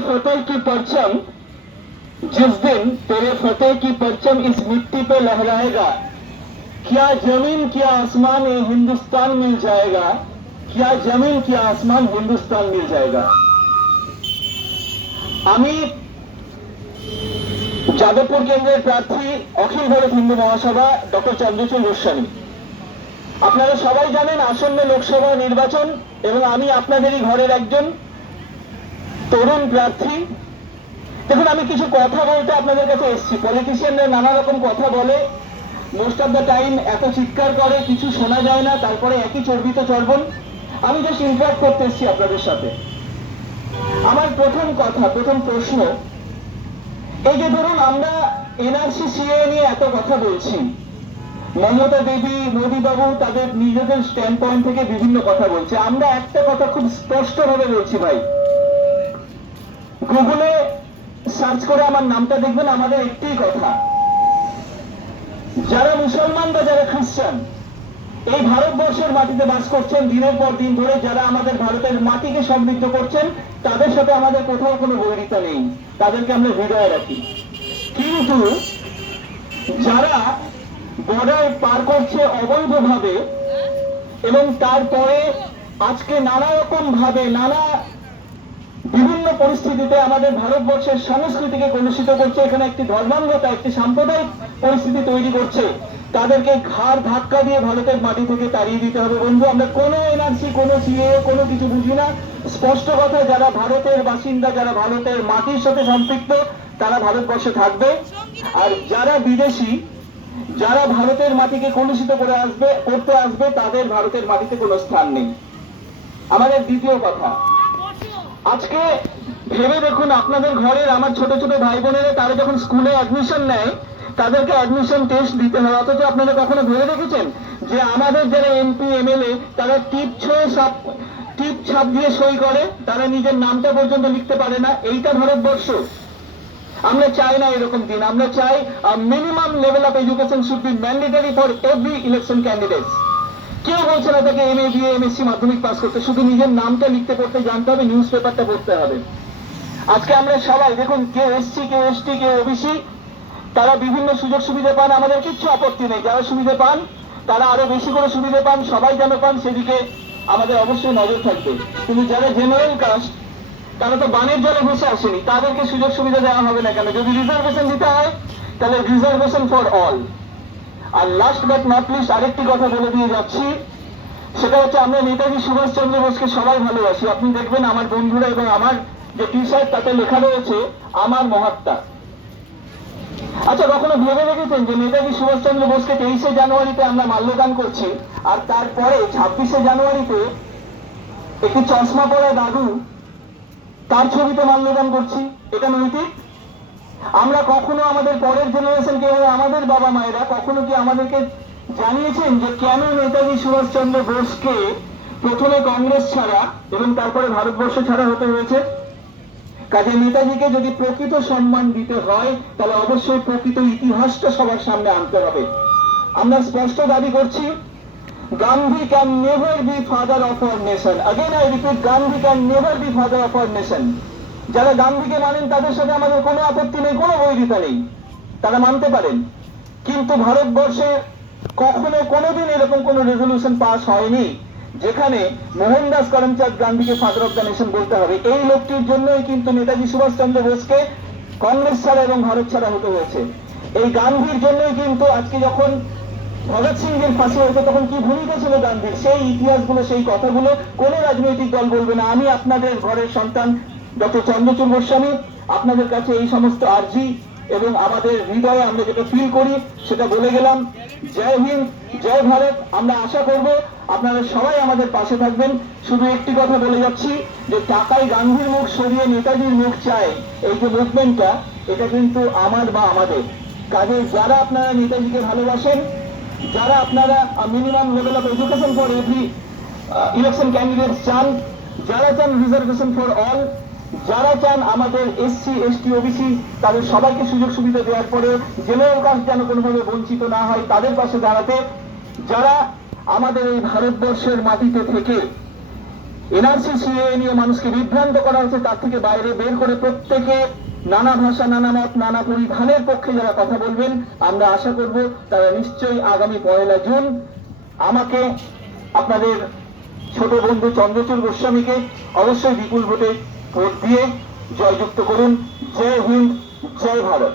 फतेह की परचम जिस दिन तेरे फतेह की परचम इस मिट्टी पे लहराएगा, क्या जमीन क्या आसमान ये हिंदुस्तान मिल जाएगा, क्या जमीन क्या आसमान हिंदुस्तान मिल जाएगा। আমি যাদবপুর কেন্দ্রের প্রার্থী অখিল ভারত হিন্দু মহাসভা ডক্টর চন্দ্রচূড় গোস্বামী। আপনারা সবাই জানেন আসন্ন লোকসভা নির্বাচন এবং আমি আপনাদেরই ঘরের একজন তরুণ প্রার্থী। দেখুন, আমি কিছু কথা বলতে আপনাদের কাছে এসেছি। পলিটিশিয়ানরা নানা রকম কথা বলে, মোস্ট অফ দ্য টাইম এত চিৎকার করে কিছু শোনা যায় না, তারপরে একই চর্বিত চর্বণ। আমি জাস্ট ইন্টারাক্ট করতে এসেছি আপনাদের সাথে। আমার প্রথম কথা, প্রথম প্রশ্ন, এই যে ধরুন আমরা এনআরসি সিএ নিয়ে এত কথা বলছি, মমতা দেবী মোদী বাবু তাদের নিজেদের স্ট্যান্ড পয়েন্ট থেকে বিভিন্ন কথা বলছে, আমরা একটা কথা খুব স্পষ্ট ভাবে বলছি ভাই, গুগলে সার্চ করে আমার নামটা দেখবেন, আমাদের একটি কথা, যারা মুসলমান বা যারা খ্রিস্টান এই ভারতবর্ষের মাটিতে বাস করছেন দিনের পর দিন ধরে, যারা আমাদের ভারতের মাটিকে সমৃদ্ধ করছেন, তাদের সাথে আমাদের কোথাও কোনো বৈরিতা নেই, তাদেরকে আমরা হৃদয়ে রাখি। কিন্তু যারা বর্ডার পার করছে অবৈধভাবে এবং তারপরে আজকে নানা রকম ভাবে নানা বিভিন্ন পরিস্থিতিতে আমাদের ভারতবর্ষের সংস্কৃতিকে কলুষিত করছে, এখানে একটি ধর্মান্ধতা একটি সাম্প্রদায়িক পরিস্থিতি তৈরি করছে, তাদেরকে ঘাড় ধাক্কা দিয়ে ভারতের মাটি থেকে তাড়িয়ে দিতে হবে। বন্ধু, আমরা কোনো এনআরসি কোনো সিএ কোনো কিছু বুঝি না। স্পষ্ট কথা, যারা ভারতের বাসিন্দা, যারা ভারতের মাটির সাথে সম্পৃক্ত, তারা ভারতবর্ষে থাকবে। আর যারা বিদেশি, যারা ভারতের মাটিকে কলুষিত করতে আসবে, তাদের ভারতের মাটিতে কোনো স্থান নেই। আমাদের দ্বিতীয় কথা, আজকে ভেবে দেখুন আপনাদের ঘরের আমার ছোট ছোট ভাই বোনেরা তারা যখন স্কুলে অ্যাডমিশন নেয়, তাদেরকে অ্যাডমিশন টেস্ট দিতে হয়, অথচ আপনারা কখনো ভেবে দেখেছেন যে আমাদের যারা এমপি এমএলএ তারা টিপ ছাপ দিয়ে সই করে, তারা নিজের নামটা পর্যন্ত লিখতে পারে না। এইটা ভারতবর্ষ? আমরা চাই না এরকম দিন। আমরা চাই minimum level of education should be mandatory for every election candidates. কেউ বলছে না তাকে এমএ বিএ এমএসসি মাধ্যমিক পাস করতে, শুধু নিজের নামটা লিখতে পড়তে জানতে হবে, নিউজ পেপারটা পড়তে হবে। আজকে আমরা সবাই দেখুন, কেউ এসসি কেউ এসটি কেউ ওবিসি, তারা বিভিন্ন সুযোগ সুবিধা পান, আমাদের কিচ্ছু আপত্তি নেই। যারা সুবিধা পান তারা আরো বেশি করে সুবিধা পান, সবাই যেন পান, সেদিকে আমাদের অবশ্যই নজর থাকবে। কিন্তু যারা জেনারেল কাস্ট, তারা তো বানের জলে ভেসে আসেনি, তাদেরকে সুযোগ সুবিধা দেওয়া হবে না কেন? যদি রিজার্ভেশন দিতে হয় তাহলে রিজার্ভেশন ফর অল। আর লাস্ট বাট নট লিস্ট আরেকটি কথা বলে দিয়ে যাচ্ছি, সেটা হচ্ছে আমরা নেতাজি সুভাষচন্দ্র বোসকে সবাই ভালোবাসি। আপনি দেখবেন আমার বন্ধুরা এবং আমার যে টি শার্ট তাতে লেখা রয়েছে আমার মহাত্মা। আচ্ছা, কখনো ভেবে দেখেছেন যে নেতাজি সুভাষচন্দ্র বোসকে 23শে জানুয়ারিতে আমরা মাল্যদান করছি, আর তারপরে 26শে জানুয়ারিতে একটি চশমা পরা দাদু তার ছবিতে মাল্যদান করছি? এটা নৈতিক? আমরা কখনো আমাদের পরের জেনারেশনকে, আমাদের বাবা মায়েরা কখনো কি আমাদেরকে জানিয়েছেন যে কেন নেতাজি সুভাষচন্দ্র বোসকে প্রথমে কংগ্রেস ছাড়া এবং তারপরে ভারতবর্ষ ছাড়া হতে হয়েছে? কাজে নেতাজিকে যদি প্রকৃত সম্মান দিতে হয় তাহলে অবশ্যই প্রকৃত ইতিহাসটা সবার সামনে আনতে হবে। আমরা স্পষ্ট দাবি করছি, Gandhi can never be father of our nation. Again I repeat, Gandhi can never be father of our nation. যারা গান্ধীকে মানেন তাদের সাথে আমাদের কোনো আপত্তি নেই, কোনো বৈরিতা নেই, তারা মানতে পারেন। কিন্তু ভারতবর্ষে কখনো কোনোদিন এরকম কোনো রেজলিউশন পাস হয়নি যেখানে মোহনদাস করমচাঁদ গান্ধীকে ফাদার অফ দ্য নেশন বলতে হবে। এই লোকটির জন্যই কিন্তু নেতাজি সুভাষচন্দ্র বোসকে কংগ্রেস ছাড়া এবং ভারত ছাড়া হতে হয়েছে। এই গান্ধীর জন্যই কিন্তু আজকে যখন ভগৎ সিংয়ের ফাঁসি হয়েছে তখন কি ভূমিকা ছিল গান্ধীর, সেই ইতিহাসগুলো সেই কথাগুলো কোনো রাজনৈতিক দল বলবে না। আমি আপনাদের ঘরের সন্তান ডক্টর চন্দ্রচূড় গোস্বামী, আপনাদের কাছে এই সমস্ত আর্জি এবং আমাদের হৃদয়ে আমরা যেটা ফিল করি সেটা বলে গেলাম। জয় হিন্দ, জয় ভারত। আমরা আশা করব আপনারা সবাই আমাদের পাশে থাকবেন। শুধু একটি কথা বলে যাচ্ছি যে টাকায় গান্ধীর মুখ সরিয়ে নেতাজির মুখ চায়, এই যে মুভমেন্টটা, এটা কিন্তু আমার বা আমাদের। কাজে যারা আপনারা নেতাজিকে ভালোবাসেন, যারা আপনারা minimum level of education for every election candidate চান, যারা চান রিজার্ভেশন ফর অল, যারা চান আমাদের এসসি এসটি ওবিসি তাদের সবাইকে সুযোগ সুবিধা দেওয়ার পরে জেনারেল কাস্ট যেন কোনোভাবে বঞ্চিত না হয়, তাদের পাশে দাঁড়াতে, যারা আমাদের এই ভারতবর্ষের মাটিতে থেকে এনআরসি সিএএ নিয়ে মানুষকে বিভ্রান্ত করা হচ্ছে, তার থেকে বাইরে বের করে প্রত্যেকে নানা ভাষা, নানা মত, নানা পরিধানের পক্ষে যারা কথা বলবেন, আমরা আশা করব তারা নিশ্চয়ই আগামী 1 জুন আমাকে, আপনাদের ছোট বন্ধু চন্দ্রচূড় গোস্বামীকে অবশ্যই বিপুল ভোটে ভোট দিয়ে জয়যুক্ত করুন। জয় হিন্দ, জয় ভারত।